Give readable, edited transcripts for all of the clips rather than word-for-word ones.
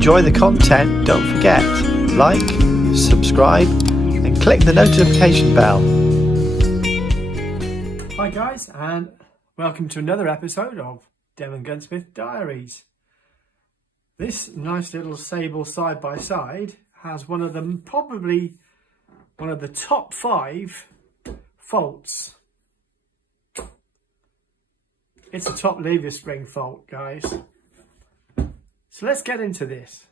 enjoy the content, don't forget, like, subscribe and click the notification bell. Hi guys, and welcome to another episode of Devongunsmith Diaries. This nice little Sabel side by side has one of them, probably one of the top 5 faults. It's a top lever spring fault, guys. So let's get into this.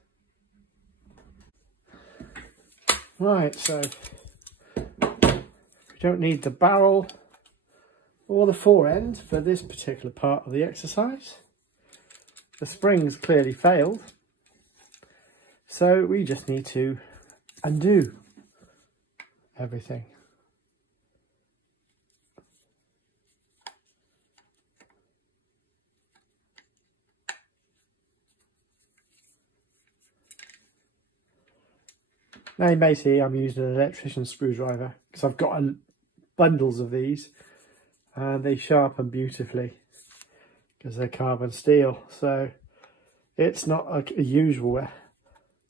Right, so we don't need the barrel or the forend for this particular part of the exercise. The springs clearly failed, so we just need to undo everything. Now you may see I'm using an electrician's screwdriver because I've got bundles of these and they sharpen beautifully because they're carbon steel. So it's not a usual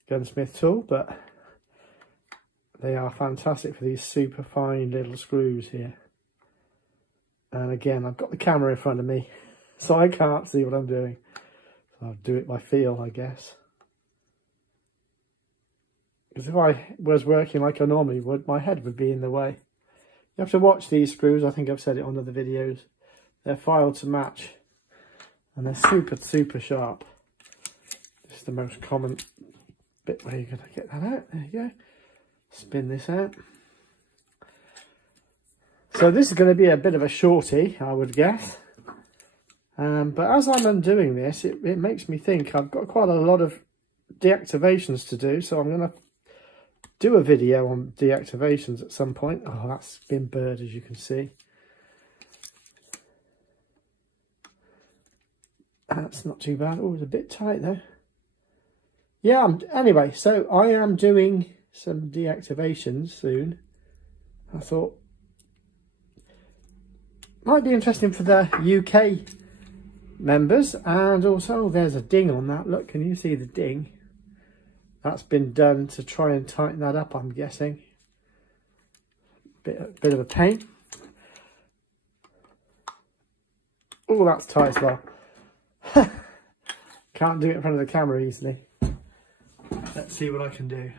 gunsmith tool, but they are fantastic for these super fine little screws here. And again, I've got the camera in front of me so I can't see what I'm doing. So I'll do it by feel, I guess. Because if I was working like I normally would, my head would be in the way. You have to watch these screws. I think I've said it on other videos. They're filed to match. And they're super sharp. This is the most common bit where you're going to get that out. There you go. Spin this out. So this is going to be a bit of a shorty, I would guess. But as I'm undoing this, it makes me think I've got quite a lot of deactivations to do. So I'm going to do a video on deactivations at some point. Oh, that's been burred, as you can see. That's not too bad. Oh, it's a bit tight though. Yeah, anyway, so I am doing some deactivations soon. I thought might be interesting for the UK members. And also there's a ding on that. Look, can you see the ding? That's been done to try and tighten that up, I'm guessing. Bit of a pain. Oh, that's tight as well. Can't do it in front of the camera easily. Let's see what I can do.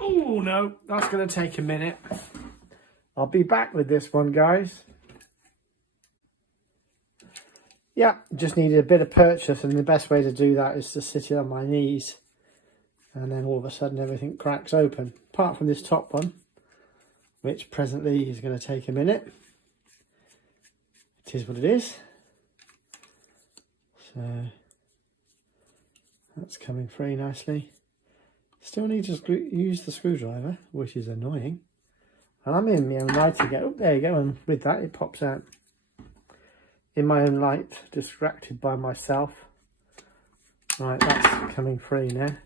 Oh no, that's going to take a minute. I'll be back with this one, guys. Yeah, just needed a bit of purchase, and the best way to do that is to sit it on my knees, and then all of a sudden everything cracks open. Apart from this top one, which presently is going to take a minute. It is what it is. So that's coming free nicely. Still need to use the screwdriver, which is annoying. And I'm in my own light again. Oh, there you go, and with that it pops out. In my own light, distracted by myself. Right, that's coming free now.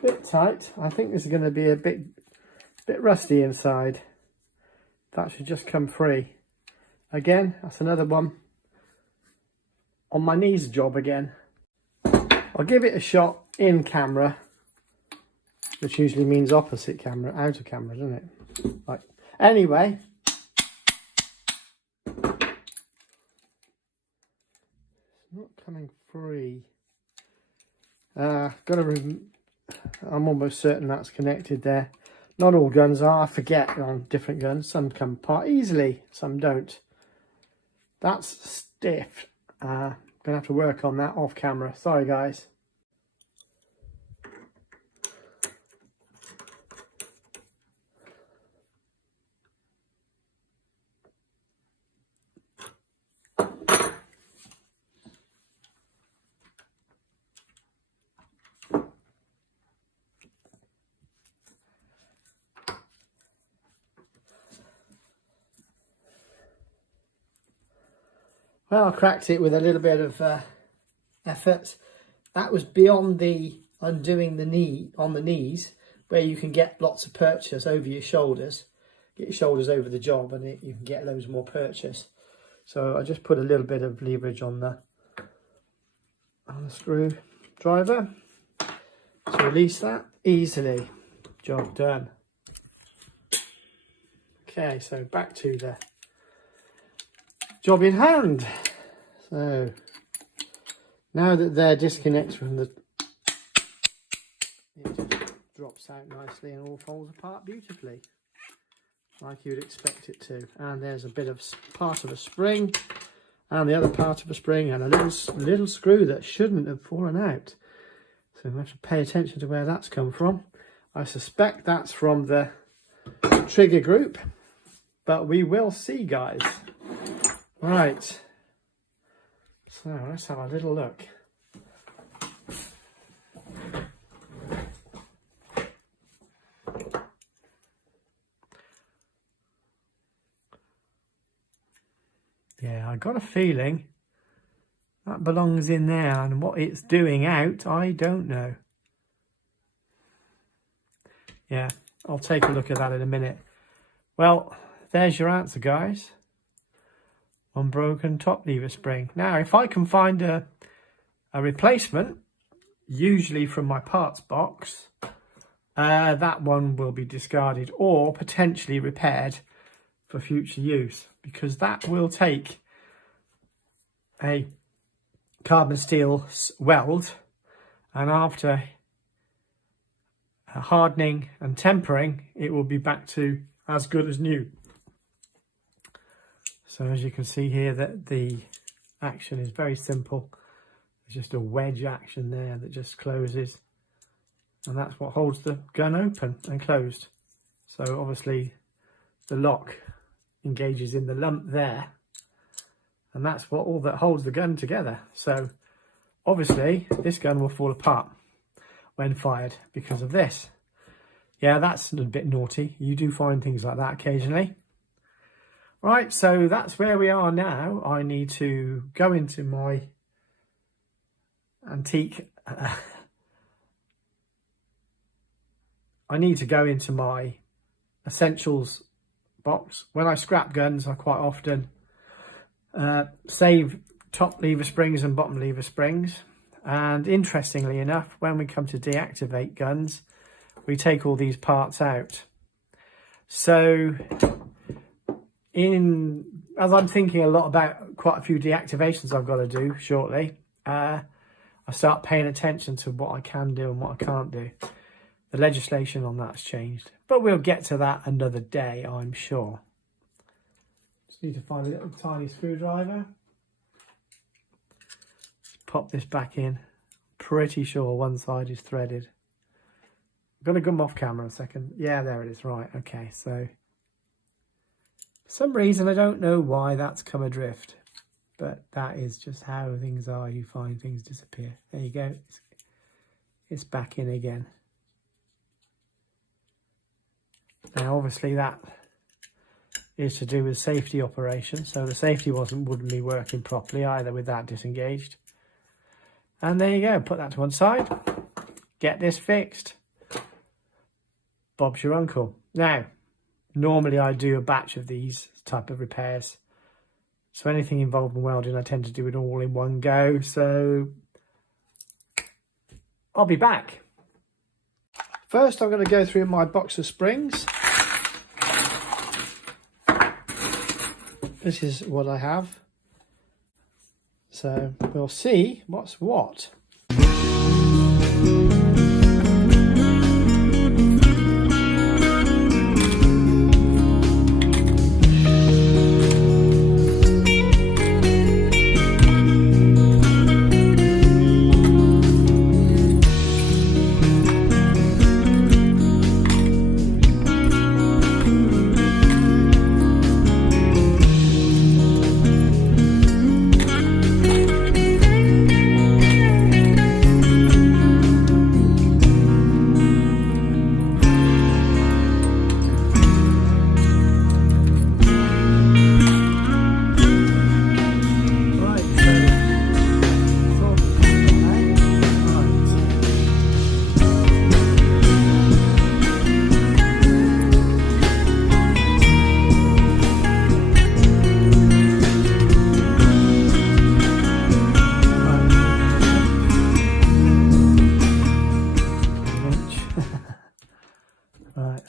Bit tight. I think this is going to be a bit rusty inside. That should just come free. Again, that's another one. On my knees job again. I'll give it a shot in camera. Which usually means opposite camera, out of camera, doesn't it? Right. Anyway. It's not coming free. I'm almost certain that's connected there. Not all guns are. I forget on different guns. Some come apart easily, some don't. That's stiff. Gonna have to work on that off camera. Sorry, guys. Well, I cracked it with a little bit of effort. That was beyond the undoing the knee on the knees, where you can get lots of purchase over your shoulders. get your shoulders over the job, and you can get loads more purchase. So I just put a little bit of leverage on the screwdriver to release that easily. Job done. Okay, so back to the job in hand. So now that they're disconnected from the, it just drops out nicely and all folds apart beautifully, like you'd expect it to. And there's a bit of part of a spring and the other part of a spring and a little screw that shouldn't have fallen out. So we have to pay attention to where that's come from. I suspect that's from the trigger group, but we will see, guys. Right, so let's have a little look. Yeah, I got a feeling that belongs in there, and what it's doing out, I don't know. Yeah, I'll take a look at that in a minute. Well, there's your answer, guys. Unbroken top lever spring. Now, if I can find a replacement, usually from my parts box, that one will be discarded or potentially repaired for future use, because that will take a carbon steel weld, and after hardening and tempering, it will be back to as good as new. So as you can see here, that the action is very simple. There's just a wedge action there that just closes, and that's what holds the gun open and closed. So obviously the lock engages in the lump there, and that's what all that holds the gun together. So obviously this gun will fall apart when fired because of this. Yeah, that's a bit naughty. You do find things like that occasionally. Right, so that's where we are now. I need to go into my antique I need to go into my essentials box. When I scrap guns, I quite often save top lever springs and bottom lever springs. And interestingly enough, when we come to deactivate guns, we take all these parts out. So as I'm thinking a lot about quite a few deactivations I've got to do shortly, I start paying attention to what I can do and what I can't do. The legislation on that's changed, but we'll get to that another day, I'm sure. Just need to find a little tiny screwdriver. Pop this back in. Pretty sure one side is threaded. I'm going to come off camera a second. Yeah, there it is. Right, okay, so for some reason I don't know why that's come adrift, but that is just how things are. You find things disappear. There you go. It's back in again. Now obviously that is to do with safety operations, so the safety wouldn't be working properly either with that disengaged. And there you go, put that to one side, get this fixed. Bob's your uncle. Now, normally I do a batch of these type of repairs. So anything involved in welding, I tend to do it all in one go. So I'll be back. First, I'm going to go through my box of springs. This is what I have. So we'll see what's what.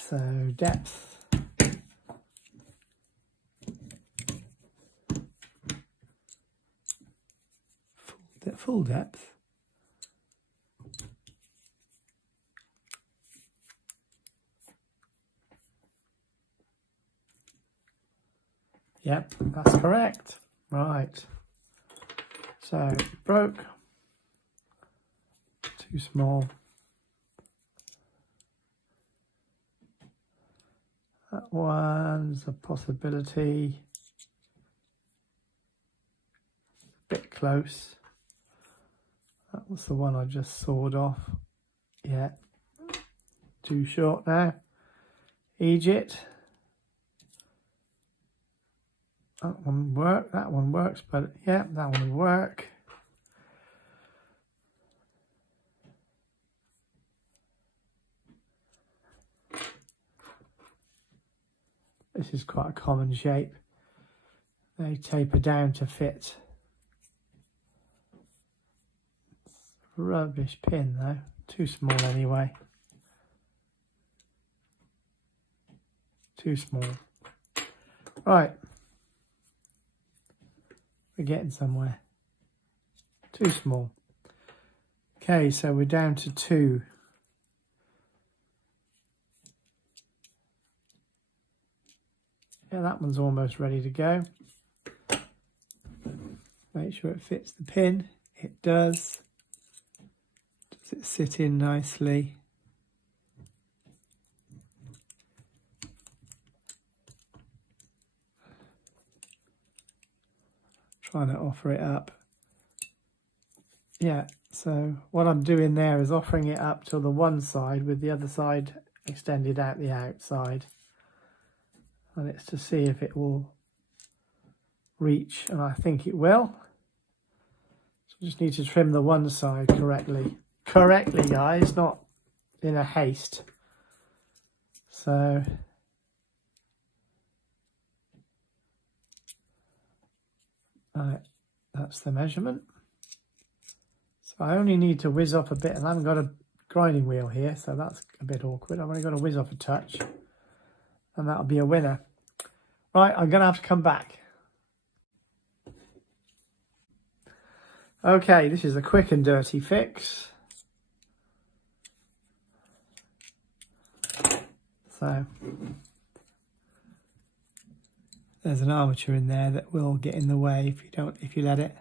So depth. Full depth. Yep, that's correct. Right. So broke. Too small. That one's a possibility. A bit close. That was the one I just sawed off. Yeah. Too short now. Egypt. That one worked. That one works, but yeah, that one will work. This is quite a common shape. They taper down to fit. Rubbish pin though, too small anyway. Too small. Right. We're getting somewhere. Too small. Okay, so we're down to 2. Yeah, that one's almost ready to go. Make sure it fits the pin. It does. Does it sit in nicely? Trying to offer it up. Yeah, so what I'm doing there is offering it up to the one side with the other side extended out the outside. And it's to see if it will reach, and I think it will. So I just need to trim the one side correctly. Correctly, guys, not in a haste. So right, that's the measurement. So I only need to whiz off a bit, and I haven't got a grinding wheel here, so that's a bit awkward. I've only got to whiz off a touch, and that'll be a winner. Right, I'm going to have to come back. Okay, this is a quick and dirty fix. So there's an armature in there that will get in the way if you let it.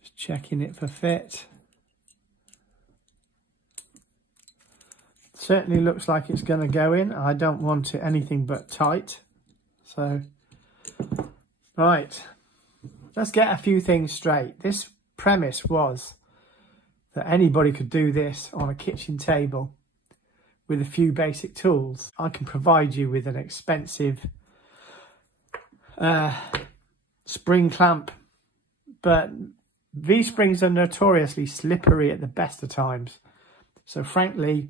Just checking it for fit. Certainly looks like it's going to go in. I don't want it anything but tight. So, right, let's get a few things straight. This premise was that anybody could do this on a kitchen table with a few basic tools. I can provide you with an expensive spring clamp, but these springs are notoriously slippery at the best of times. So frankly,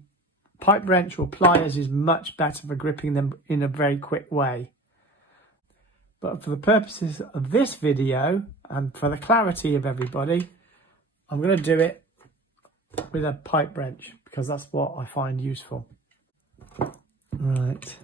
pipe wrench or pliers is much better for gripping them in a very quick way. But for the purposes of this video and for the clarity of everybody, I'm going to do it with a pipe wrench because that's what I find useful. Right.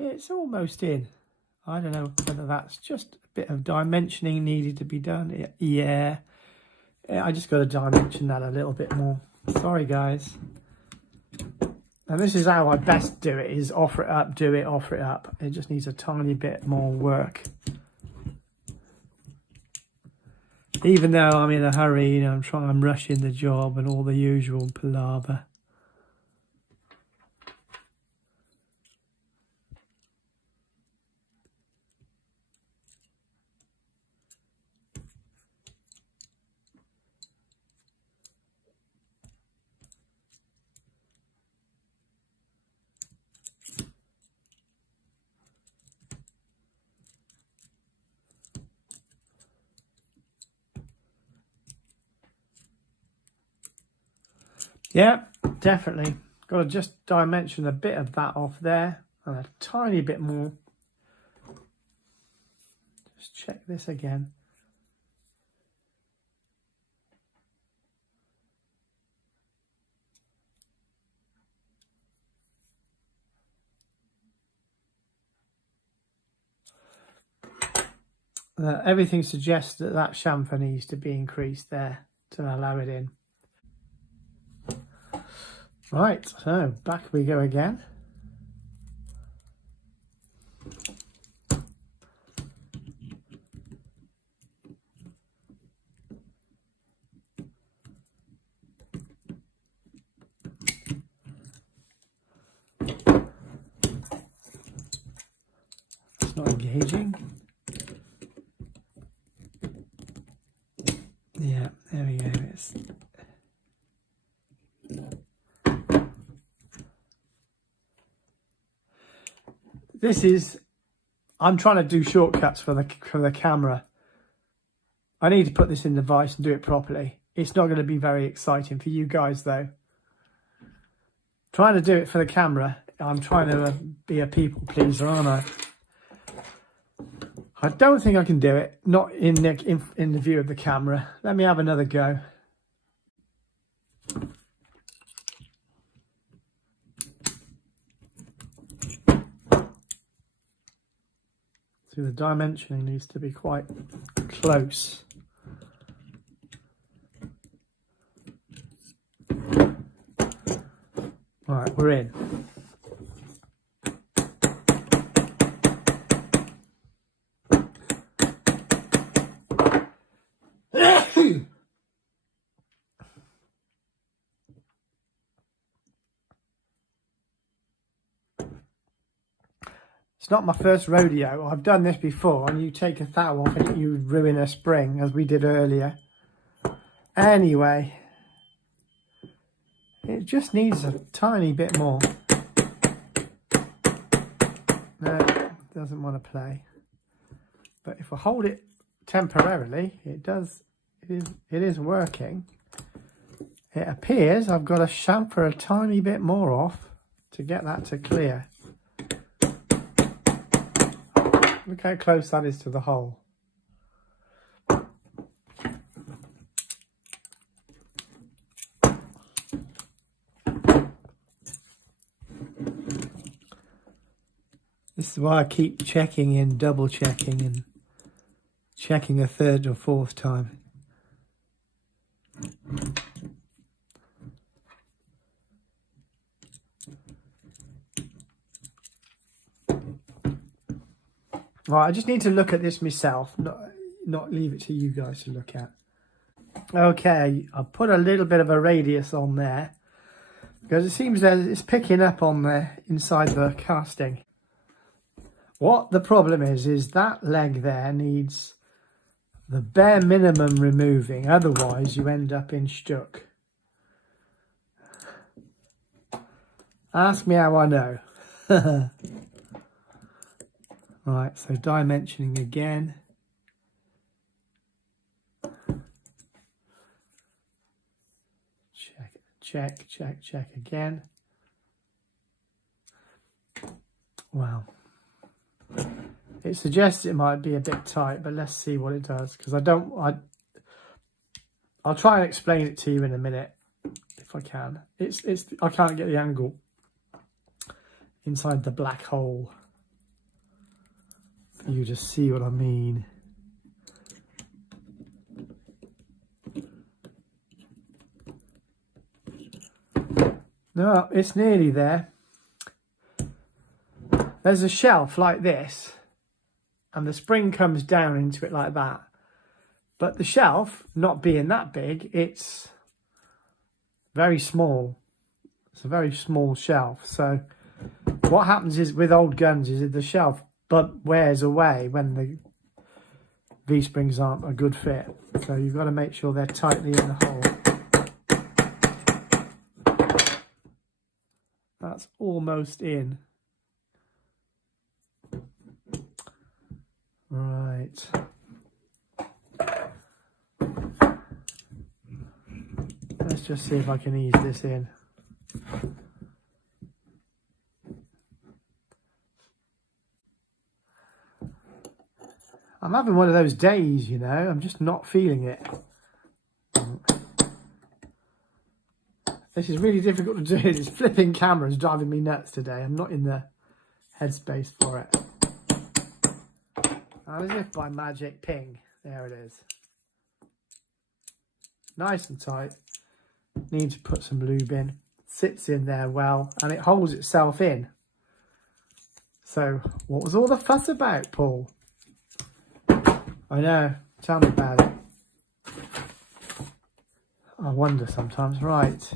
It's almost in. I don't know whether that's just a bit of dimensioning needed to be done. Yeah, I just got to dimension that a little bit more. Sorry, guys. And this is how I best do it, is offer it up, do it, offer it up. It just needs a tiny bit more work. Even though I'm in a hurry, you know, I'm rushing the job and all the usual palaver. Yeah, definitely. Got to just dimension a bit of that off there and a tiny bit more. Just check this again. Everything suggests that that chamfer needs to be increased there to allow it in. Right, so back we go again. It's not engaging. Yeah, there we go. I'm trying to do shortcuts for the camera. I need to put this in the vise and do it properly. It's not going to be very exciting for you guys though. Trying to do it for the camera. I'm trying to be a people pleaser, aren't I? I don't think I can do it. Not in the view of the camera. Let me have another go. See, the dimensioning needs to be quite close. Right, we're in. It's not my first rodeo. I've done this before, and you take a thou off and you ruin a spring, as we did earlier. Anyway, it just needs a tiny bit more. No, it doesn't want to play. But if I hold it temporarily, it does. It is working. It appears I've got to chamfer a tiny bit more off to get that to clear. Look how close that is to the hole. This is why I keep checking and double checking and checking a third or fourth time. Right, I just need to look at this myself, not leave it to you guys to look at. Okay, I'll put a little bit of a radius on there because it seems that it's picking up on there inside the casting. What the problem is that leg there needs the bare minimum removing, otherwise you end up in stuck. Ask me how I know. Right, so dimensioning again. Check again. Wow. It suggests it might be a bit tight, but let's see what it does, because I'll try and explain it to you in a minute if I can. I can't get the angle inside the black hole for you to see what I mean. No, it's nearly there. There's a shelf like this, and the spring comes down into it like that. But the shelf, not being that big, it's very small. It's a very small shelf. So what happens is with old guns is the shelf wears away when the V-springs aren't a good fit. So you've got to make sure they're tightly in the hole. That's almost in. Right. Let's just see if I can ease this in. I'm having one of those days, you know, I'm just not feeling it. This is really difficult to do. This flipping camera is driving me nuts today. I'm not in the headspace for it. As if by magic, ping. There it is. Nice and tight. Need to put some lube in. Sits in there well, and it holds itself in. So, what was all the fuss about, Paul? I know. Tell me about it. I wonder sometimes. Right.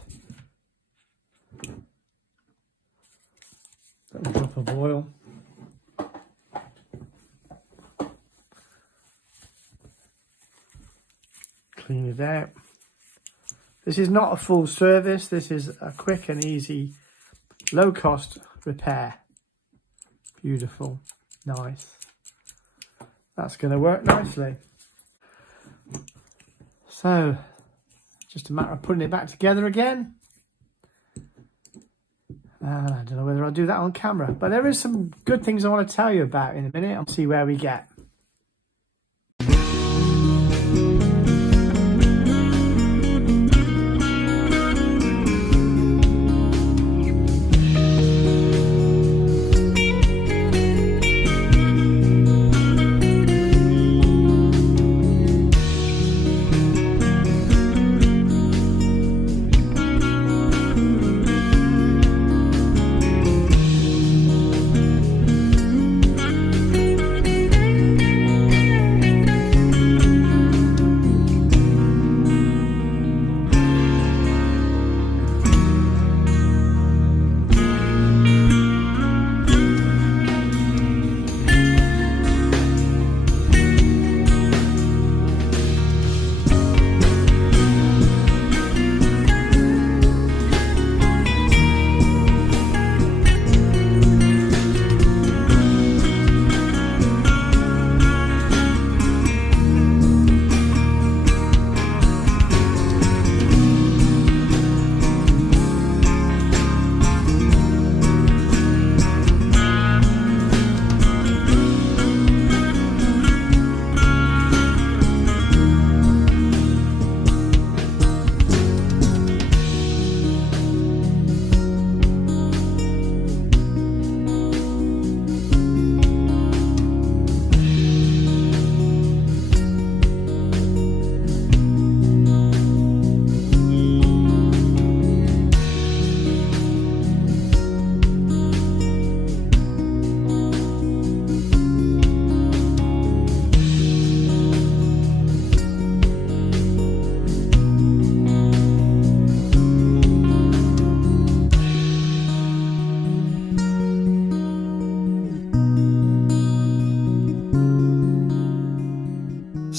Little drop of oil. Clean it out. This is not a full service. This is a quick and easy, low cost repair. Beautiful. Nice. That's going to work nicely. So, just a matter of putting it back together again. I don't know whether I'll do that on camera, but there is some good things I want to tell you about in a minute. I'll see where we get.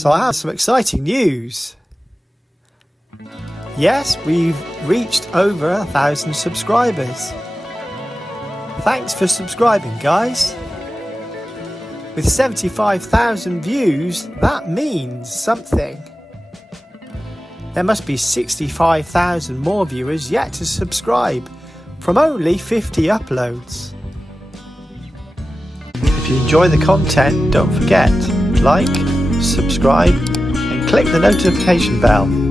So I have some exciting news. Yes, we've reached over 1,000 subscribers. Thanks for subscribing, guys. With 75,000 views, that means something. There must be 65,000 more viewers yet to subscribe from only 50 uploads. If you enjoy the content, don't forget, like, subscribe and click the notification bell.